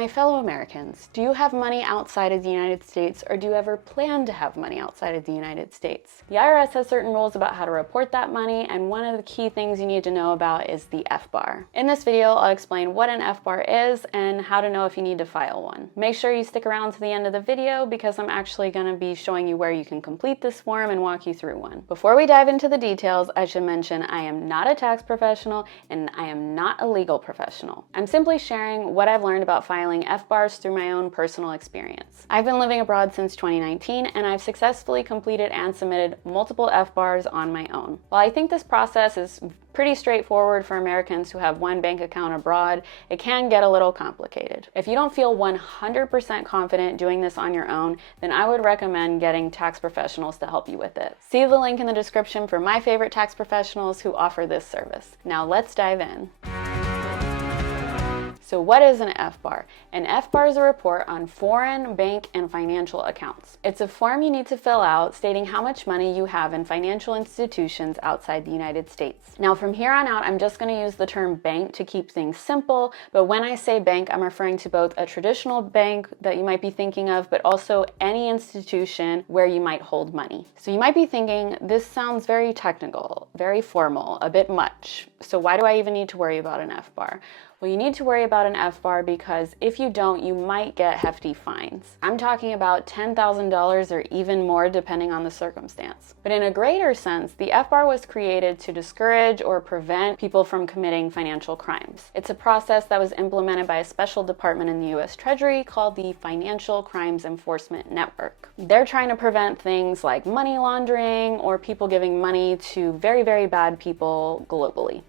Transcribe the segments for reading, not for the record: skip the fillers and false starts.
My fellow Americans, do you have money outside of the United States, or do you ever plan to have money outside of the United States? The IRS has certain rules about how to report that money, and one of the key things you need to know about is the FBAR. In this video, I'll explain what an FBAR is and how to know if you need to file one. Make sure you stick around to the end of the video because I'm actually going to be showing you where you can complete this form and walk you through one. Before we dive into the details, I should mention I am not a tax professional and I am not a legal professional. I'm simply sharing what I've learned about filing FBARs through my own personal experience. I've been living abroad since 2019 and I've successfully completed and submitted multiple FBARs on my own. While I think this process is pretty straightforward for Americans who have one bank account abroad, it can get a little complicated. If you don't feel 100% confident doing this on your own, then I would recommend getting tax professionals to help you with it. See the link in the description for my favorite tax professionals who offer this service. Now let's dive in. So what is an FBAR? An FBAR is a report on foreign bank and financial accounts. It's a form you need to fill out stating how much money you have in financial institutions outside the United States. Now from here on out, I'm just going to use the term bank to keep things simple, but when I say bank, I'm referring to both a traditional bank that you might be thinking of, but also any institution where you might hold money. So you might be thinking, this sounds very technical, very formal, a bit much. So why do I even need to worry about an FBAR? Well, you need to worry about an FBAR because if you don't, you might get hefty fines. I'm talking about $10,000 or even more depending on the circumstance. But in a greater sense, the FBAR was created to discourage or prevent people from committing financial crimes. It's a process that was implemented by a special department in the US Treasury called the Financial Crimes Enforcement Network. They're trying to prevent things like money laundering or people giving money to very, very bad people globally.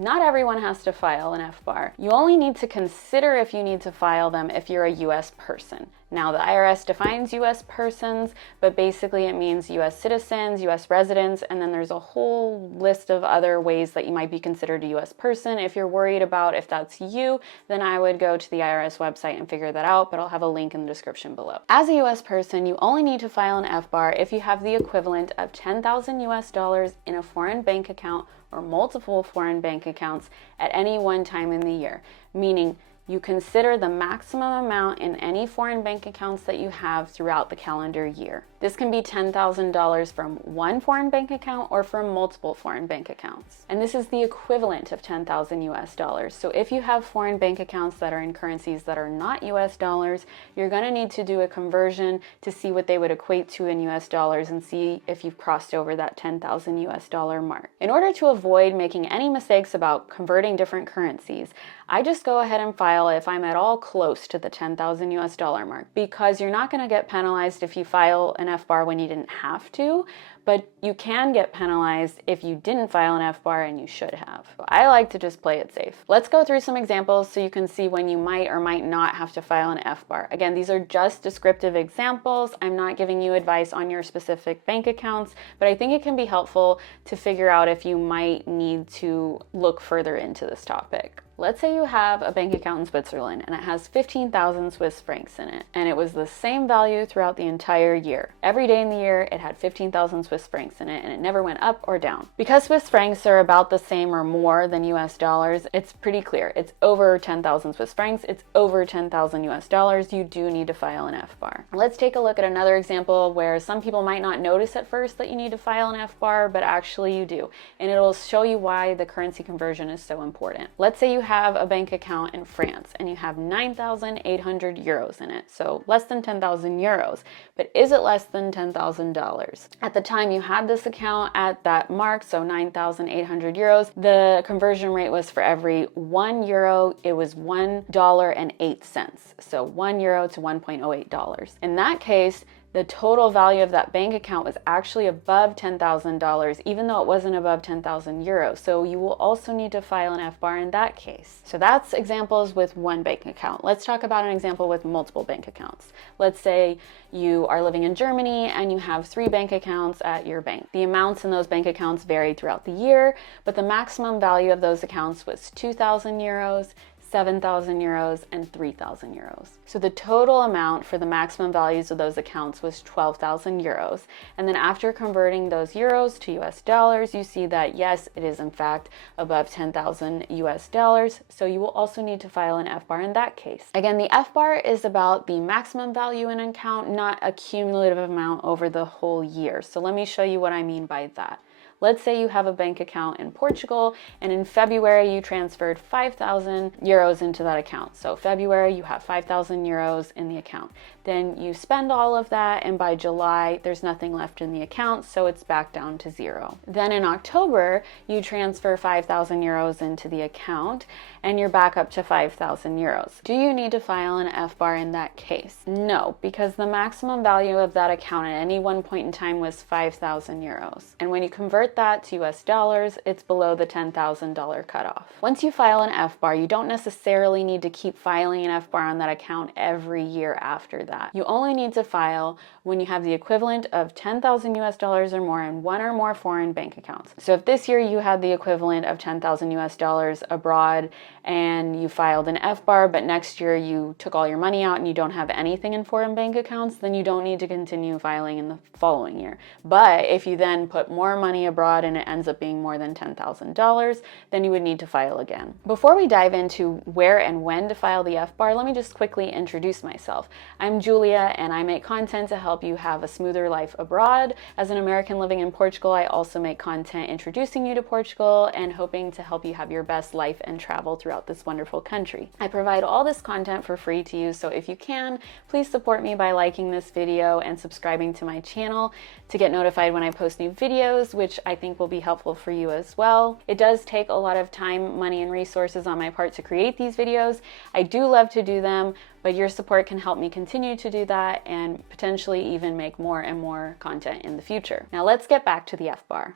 Not everyone has to file an FBAR. You only need to consider if you need to file them if you're a US person. Now, the IRS defines US persons, but basically it means US citizens, US residents, and then there's a whole list of other ways that you might be considered a US person. If you're worried about if that's you, then I would go to the IRS website and figure that out, but I'll have a link in the description below. As a US person, you only need to file an FBAR if you have the equivalent of $10,000 US in a foreign bank account or multiple foreign bank accounts at any one time in the year, meaning you consider the maximum amount in any foreign bank accounts that you have throughout the calendar year. This can be $10,000 from one foreign bank account or from multiple foreign bank accounts. And this is the equivalent of $10,000 US. So if you have foreign bank accounts that are in currencies that are not US dollars, you're going to need to do a conversion to see what they would equate to in US dollars and see if you've crossed over that $10,000 US mark. In order to avoid making any mistakes about converting different currencies, I just go ahead and file if I'm at all close to the $10,000 US mark, because you're not going to get penalized if you file an FBAR when you didn't have to, but you can get penalized if you didn't file an FBAR and you should have. I like to just play it safe. Let's go through some examples so you can see when you might or might not have to file an FBAR. Again, these are just descriptive examples. I'm not giving you advice on your specific bank accounts, but I think it can be helpful to figure out if you might need to look further into this topic. Let's say you have a bank account in Switzerland and it has 15,000 Swiss francs in it, and it was the same value throughout the entire year. Every day in the year, it had 15,000 Swiss francs in it, and it never went up or down. Because Swiss francs are about the same or more than US dollars, it's pretty clear. It's over 10,000 Swiss francs, it's over 10,000 US dollars. You do need to file an FBAR. Let's take a look at another example where some people might not notice at first that you need to file an FBAR, but actually you do. And it'll show you why the currency conversion is so important. Let's say you have a bank account in France and you have 9,800 euros in it, so less than 10,000 euros, but is it less than $10,000? At the time you had this account at that mark, so 9,800 euros, the conversion rate was for every 1 euro, it was $1.08. So 1 euro to $1.08. In that case, the total value of that bank account was actually above $10,000, even though it wasn't above 10,000 euros. So you will also need to file an FBAR in that case. So that's examples with one bank account. Let's talk about an example with multiple bank accounts. Let's say you are living in Germany and you have 3 bank accounts at your bank. The amounts in those bank accounts varied throughout the year, but the maximum value of those accounts was 2,000 euros, 7,000 euros, and 3,000 euros. So the total amount for the maximum values of those accounts was 12,000 euros. And then after converting those euros to US dollars, you see that yes, it is in fact above 10,000 US dollars. So you will also need to file an FBAR in that case. Again, the FBAR is about the maximum value in an account, not a cumulative amount over the whole year. So let me show you what I mean by that. Let's say you have a bank account in Portugal and in February you transferred 5,000 euros into that account. So February you have 5,000 euros in the account. Then you spend all of that and by July there's nothing left in the account, so it's back down to zero. Then in October you transfer 5,000 euros into the account and you're back up to 5,000 euros. Do you need to file an FBAR in that case? No, because the maximum value of that account at any one point in time was 5,000 euros. And when you convert that to US dollars, it's below the $10,000 cutoff. Once you file an FBAR, you don't necessarily need to keep filing an FBAR on that account every year after that. You only need to file when you have the equivalent of 10,000 US dollars or more in one or more foreign bank accounts. So if this year you had the equivalent of 10,000 US dollars abroad and you filed an FBAR, but next year you took all your money out and you don't have anything in foreign bank accounts, then you don't need to continue filing in the following year. But if you then put more money abroad and it ends up being more than $10,000, then you would need to file again. Before we dive into where and when to file the FBAR, let me just quickly introduce myself. I'm Julia and I make content to help you have a smoother life abroad. As an American living in Portugal, I also make content introducing you to Portugal and hoping to help you have your best life and travel throughout this wonderful country. I provide all this content for free to you, so if you can, please support me by liking this video and subscribing to my channel to get notified when I post new videos, which I think will be helpful for you as well. It does take a lot of time, money, and resources on my part to create these videos. I do love to do them, but your support can help me continue to do that and potentially even make more and more content in the future. Now let's get back to the FBAR.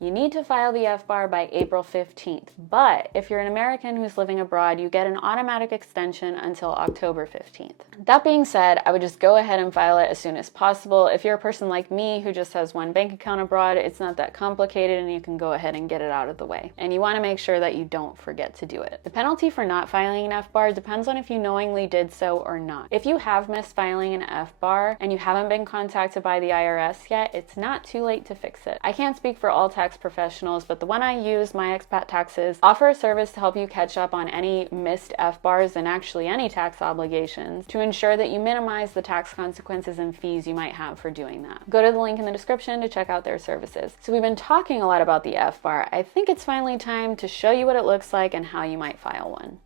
You need to file the FBAR by April 15th, but if you're an American who's living abroad, you get an automatic extension until October 15th. That being said, I would just go ahead and file it as soon as possible. If you're a person like me who just has one bank account abroad, it's not that complicated and you can go ahead and get it out of the way. And you want to make sure that you don't forget to do it. The penalty for not filing an FBAR depends on if you knowingly did so or not. If you have missed filing an FBAR and you haven't been contacted by the IRS yet, it's not too late to fix it. I can't speak for all tax professionals, but the one I use, My Expat Taxes, offer a service to help you catch up on any missed FBARs and actually any tax obligations to ensure that you minimize the tax consequences and fees you might have for doing that. Go to the link in the description to check out their services. So we've been talking a lot about the FBAR. I think it's finally time to show you what it looks like and how you might file one.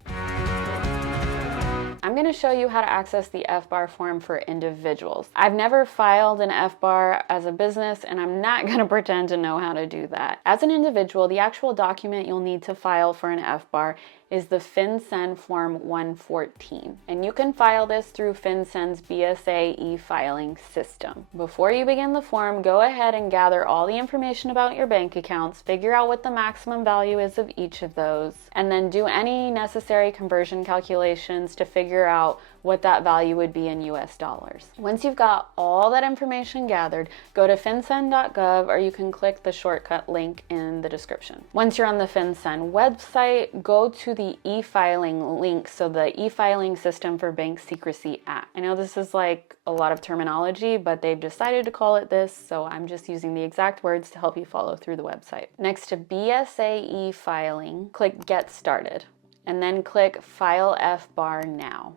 I'm going to show you how to access the FBAR form for individuals. I've never filed an FBAR as a business, and I'm not going to pretend to know how to do that. As an individual, the actual document you'll need to file for an FBAR is the FinCEN Form 114. And you can file this through FinCEN's BSA e-filing system. Before you begin the form, go ahead and gather all the information about your bank accounts, figure out what the maximum value is of each of those, and then do any necessary conversion calculations to figure out what that value would be in US dollars. Once you've got all that information gathered, go to fincen.gov or you can click the shortcut link in the description. Once you're on the FinCEN website, go to the e-filing link, so the e-filing system for Bank Secrecy Act. I know this is like a lot of terminology, but they've decided to call it this, so I'm just using the exact words to help you follow through the website. Next to BSA e-filing, click Get Started, and then click File FBAR Now.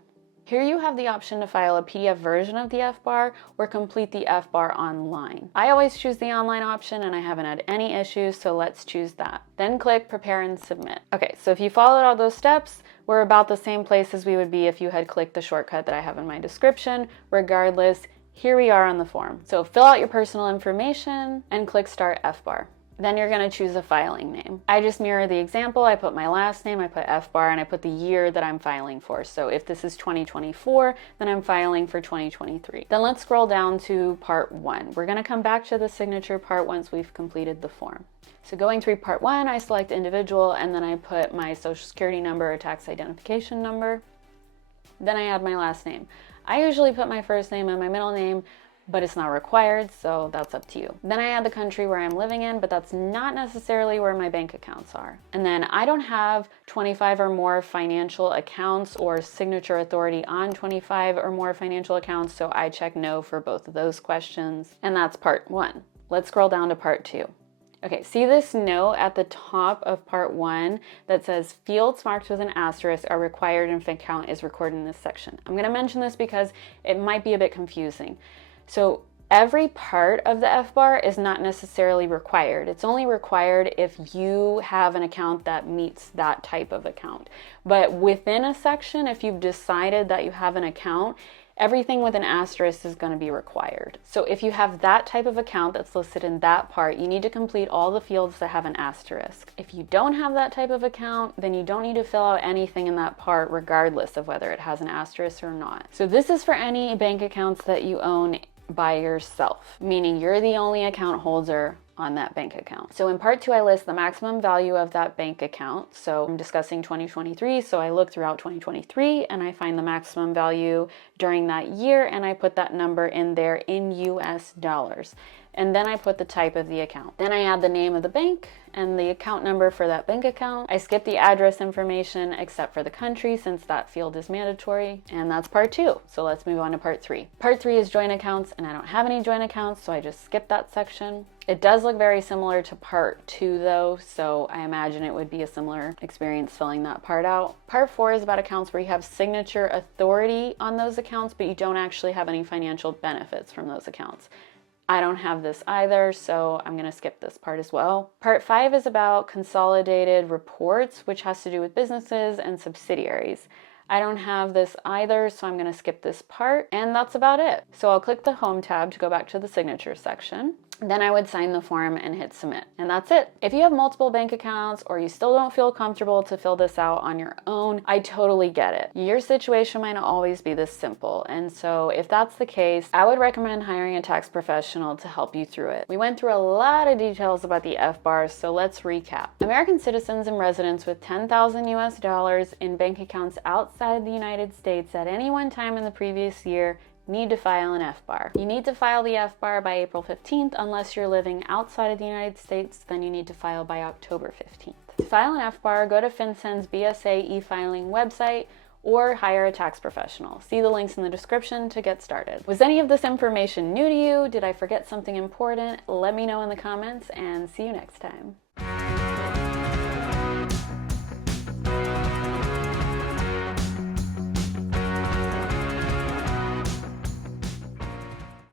Here you have the option to file a PDF version of the FBAR or complete the FBAR online. I always choose the online option and I haven't had any issues, so let's choose that. Then click Prepare and Submit. Okay, so if you followed all those steps, we're about the same place as we would be if you had clicked the shortcut that I have in my description. Regardless, here we are on the form. So fill out your personal information and click Start FBAR. Then you're going to choose a filing name. I just mirror the example. I put my last name, I put FBAR, and I put the year that I'm filing for. So if this is 2024, then I'm filing for 2023. Then let's scroll down to part 1. We're going to come back to the signature part once we've completed the form. So going through part 1, I select individual, and then I put my social security number or tax identification number. Then I add my last name. I usually put my first name and my middle name, but it's not required, so that's up to you. Then I add the country where I'm living in, but that's not necessarily where my bank accounts are. And then I don't have 25 or more financial accounts or signature authority on 25 or more financial accounts, so I check no for both of those questions. And that's part 1. Let's scroll down to part 2. Okay, see this note at the top of part 1 that says fields marked with an asterisk are required if an account is recorded in this section. I'm going to mention this because it might be a bit confusing. So every part of the FBAR is not necessarily required. It's only required if you have an account that meets that type of account. But within a section, if you've decided that you have an account, everything with an asterisk is going to be required. So if you have that type of account that's listed in that part, you need to complete all the fields that have an asterisk. If you don't have that type of account, then you don't need to fill out anything in that part regardless of whether it has an asterisk or not. So this is for any bank accounts that you own by yourself, meaning you're the only account holder on that bank account. So in part 2, I list the maximum value of that bank account. So I'm discussing 2023, so I look throughout 2023 and I find the maximum value during that year and I put that number in there in US dollars. And then I put the type of the account. Then I add the name of the bank and the account number for that bank account. I skip the address information except for the country since that field is mandatory. And that's part 2. So let's move on to part 3. Part 3 is joint accounts, and I don't have any joint accounts, so I just skip that section. It does look very similar to part 2 though, so I imagine it would be a similar experience filling that part out. Part 4 is about accounts where you have signature authority on those accounts, but you don't actually have any financial benefits from those accounts. I don't have this either, so I'm going to skip this part as well. Part 5 is about consolidated reports, which has to do with businesses and subsidiaries. I don't have this either, so I'm going to skip this part, and that's about it. So I'll click the Home tab to go back to the signature section. Then I would sign the form and hit submit, and that's it. If you have multiple bank accounts or you still don't feel comfortable to fill this out on your own, I totally get it. Your situation might not always be this simple, and so if that's the case, I would recommend hiring a tax professional to help you through it. We went through a lot of details about the FBAR, so let's recap. American citizens and residents with $10,000 US in bank accounts outside the United States at any one time in the previous year need to file an FBAR. You need to file the FBAR by April 15th unless you're living outside of the United States, then you need to file by October 15th. To file an FBAR, go to FinCEN's BSA e-filing website or hire a tax professional. See the links in the description to get started. Was any of this information new to you? Did I forget something important? Let me know in the comments and see you next time.